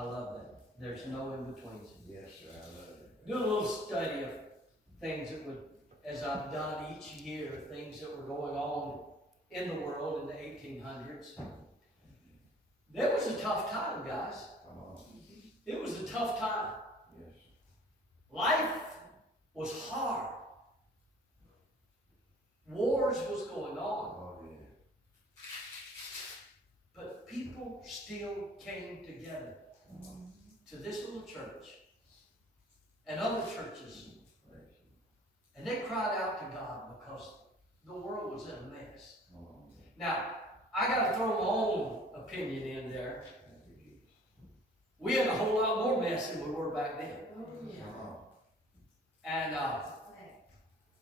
I love that. There's no in-betweens. Yes, sir, I love it. Do a little study of things that would, as I've done each year, things that were going on in the world in the 1800s. There was a tough time, guys. Come on. It was a tough time. Yes. Life was hard. Wars was going on. Oh, yeah. But people still came together to this little church and other churches. And they cried out to God because the world was in a mess. Now, I got to throw my own opinion in there. We had a whole lot more mess than we were back then.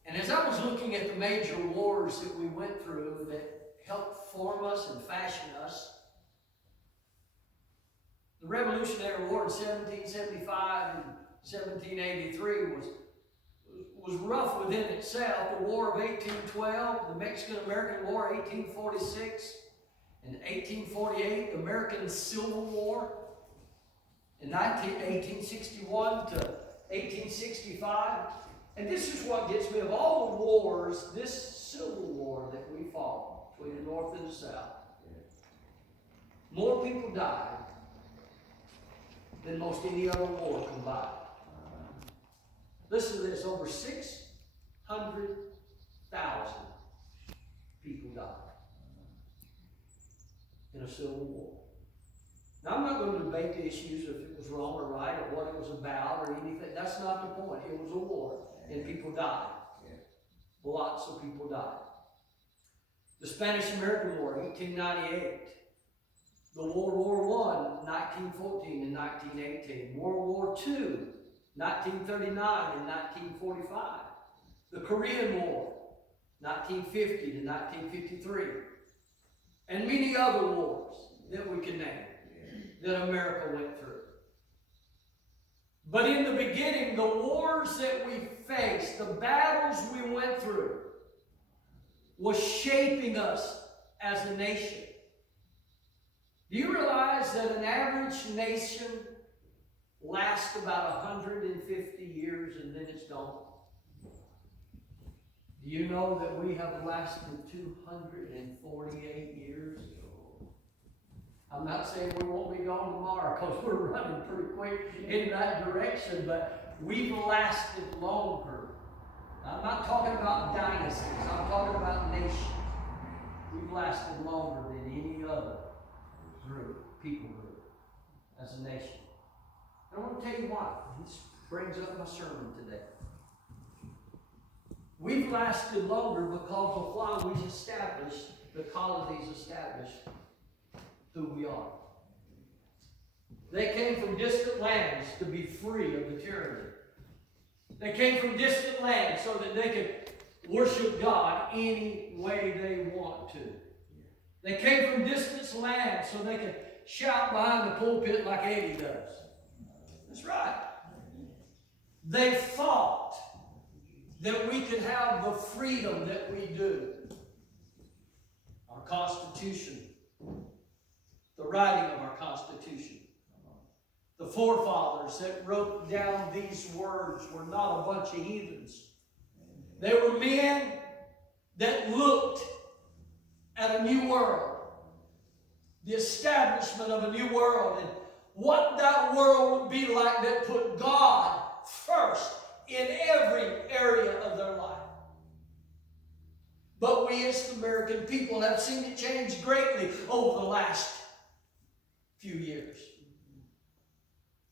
And as I was looking at the major wars that we went through that helped form us and fashion us, the Revolutionary War in 1775 and 1783 was rough within itself. The War of 1812, the Mexican-American War, 1846, and 1848, the American Civil War, in 1861 to 1865. And this is what gets me, of all the wars, this Civil War that we fought between the North and the South, more people died than most any other war combined. Listen to this, over 600,000 people died in a civil war. Now, I'm not going to debate the issues if it was wrong or right or what it was about or anything. That's not the point. It was a war, and people died. Lots of people died. The Spanish-American War, 1898. The World War I, 1914 and 1918. World War II, 1939 and 1945. The Korean War, 1950 to 1953. And many other wars that we can name that America went through. But in the beginning, the wars that we faced, the battles we went through, was shaping us as a nation. Do you realize that an average nation lasts about 150 years and then it's gone? Do you know that we have lasted 248 years? I'm not saying we won't be gone tomorrow because we're running pretty quick in that direction, but we've lasted longer. I'm not talking about dynasties. I'm talking about nations. We've lasted longer than any other people group, as a nation. And I want to tell you why. This brings up my sermon today. We've lasted longer because of why we established, the colonies established who we are. They came from distant lands to be free of the tyranny. They came from distant lands so that they could worship God any way they want to. They came from distant lands so they could shout behind the pulpit like Eddie does. That's right. They fought that we could have the freedom that we do. Our Constitution, the writing of our Constitution. The forefathers that wrote down these words were not a bunch of heathens. They were men that looked at a new world. The establishment of a new world and what that world would be like that put God first in every area of their life. But we as the American people have seen it change greatly over the last few years.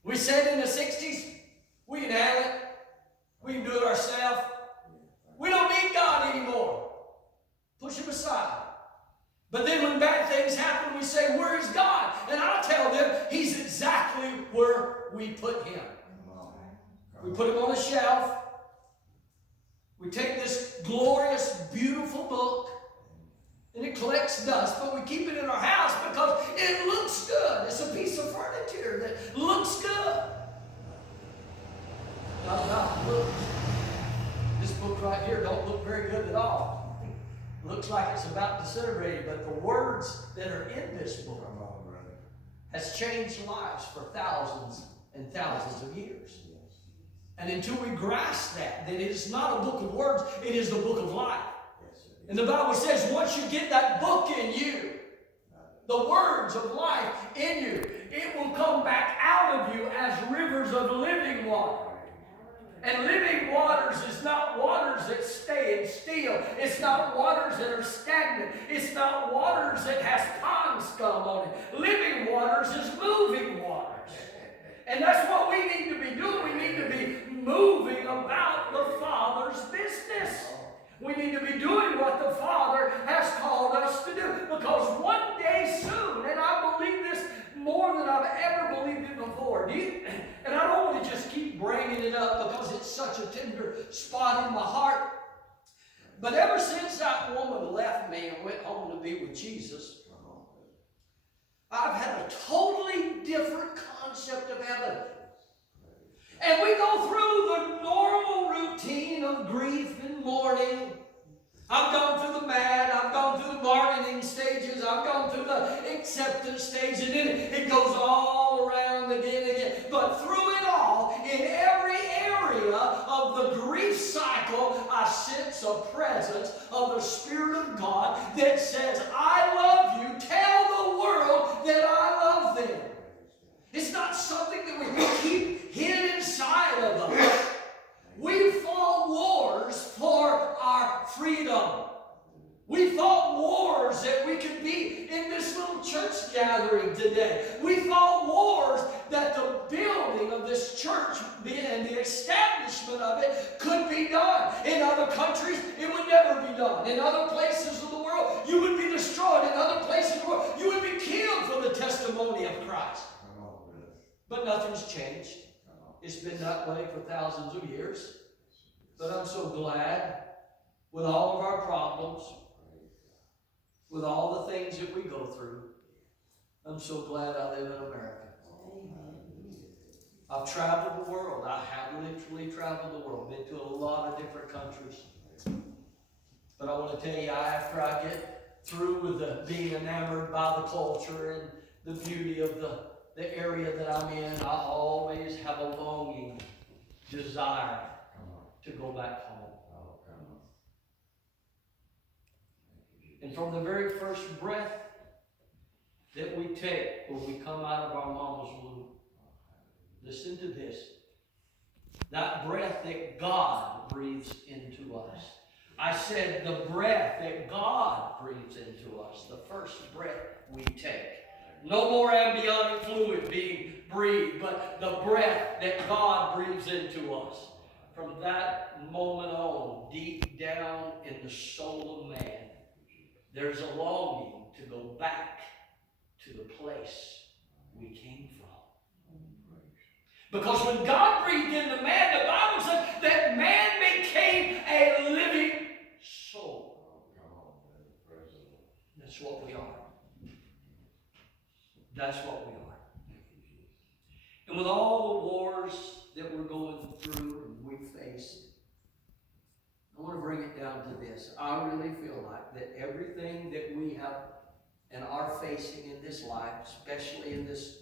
We said in the 60s, we can handle it. We can do it ourselves. We don't need God anymore. Push him aside. But then when bad things happen, we say, where is God? And I'll tell them, he's exactly where we put him. We put him on a shelf. We take this glorious, beautiful book, and it collects dust, but we keep it in our house because it looks good. It's a piece of furniture that looks good. Now, look, this book right here don't look very good at all. Looks like it's about disintegrated, but the words that are in this book has changed lives for thousands and thousands of years. And until we grasp that it is not a book of words, it is the book of life. And the Bible says once you get that book in you, the words of life in you, it will come back out of you as rivers of living water. And living waters is not waters that stay and still. It's not waters that are stagnant. It's not waters that has pond scum on it. Living waters is moving waters. And that's what we need to be doing. We need to be moving about the Father's business. We need to be doing what the Father has called us to do. Because one day soon, and I believe this more than I've ever believed it before. And I don't want to just keep bringing it up because it's such a tender spot in my heart. But ever since that woman left me and went home to be with Jesus, I've had a totally different concept of heaven. And we go through the normal routine of grief and mourning. I've gone through the mad, I've gone through the bargaining stages, I've gone through the acceptance stage, and then it goes all around again and again. But through it all, in every area of the grief cycle, I sense a presence of the Spirit of God that says, I love you, tell the world that I love them. It's not something that we keep hid inside of us. We fought wars for our freedom. We fought wars that we could be in this little church gathering today. We fought wars that the building of this church and the establishment of it could be done. In other countries, it would never be done. In other places of the world, you would be destroyed. In other places of the world, you would be killed for the testimony of Christ. But nothing's changed. It's been that way for thousands of years. But I'm so glad, with all of our problems, with all the things that we go through, I'm so glad I live in America. I've traveled the world. I have literally traveled the world, been to a lot of different countries. But I want to tell you, after I get through with being enamored by the culture and the beauty of the area that I'm in, I always have a longing, desire to go back home. And from the very first breath that we take when we come out of our mama's womb, listen to this, that breath that God breathes into us. I said the breath that God breathes into us, the first breath we take. No more amniotic fluid being breathed, but the breath that God breathes into us. From that moment on, deep down in the soul of man, there's a longing to go back to the place we came from. Because when God breathed into man, the Bible says that man became a living soul. That's what we are. That's what we are. And with all the wars that we're going through and we face, I want to bring it down to this. I really feel like that everything that we have and are facing in this life, especially in this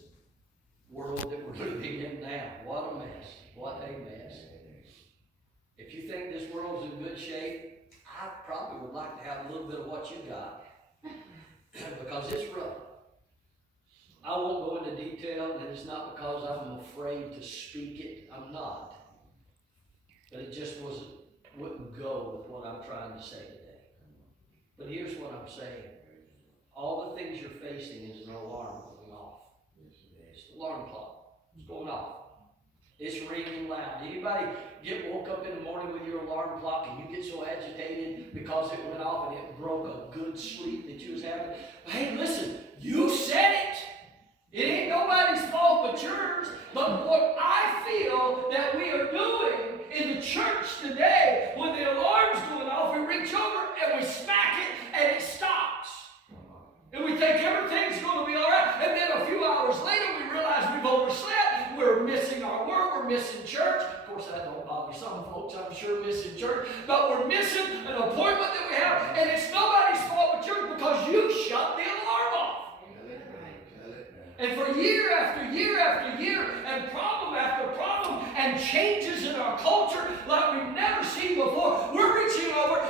world that we're living in now, what a mess. What a mess. If you think this world's in good shape, I probably would like to have a little bit of what you got. Because it's rough. I won't go into detail, and it's not because I'm afraid to speak it. I'm not. But it just wouldn't go with what I'm trying to say today. But here's what I'm saying. All the things you're facing is an alarm going off. It's the alarm clock. It's going off. It's ringing loud. Anybody get woke up in the morning with your alarm clock and you get so agitated because it went off and it broke a good sleep that you was having? Hey, listen, you said it. It ain't nobody's fault but yours. But what I feel that we are doing in the church today, when the alarm's going off, we reach over and we smack it and it stops. And we think everything's going to be all right. And then a few hours later, we realize we've overslept. We're missing our work. We're missing church. Of course, that don't bother some folks, I'm sure, missing church. But we're missing an appointment that we have. And it's nobody's fault but yours because you shut the alarm off. And for year after year after year, and problem after problem, and changes in our culture like we've never seen before, we're reaching over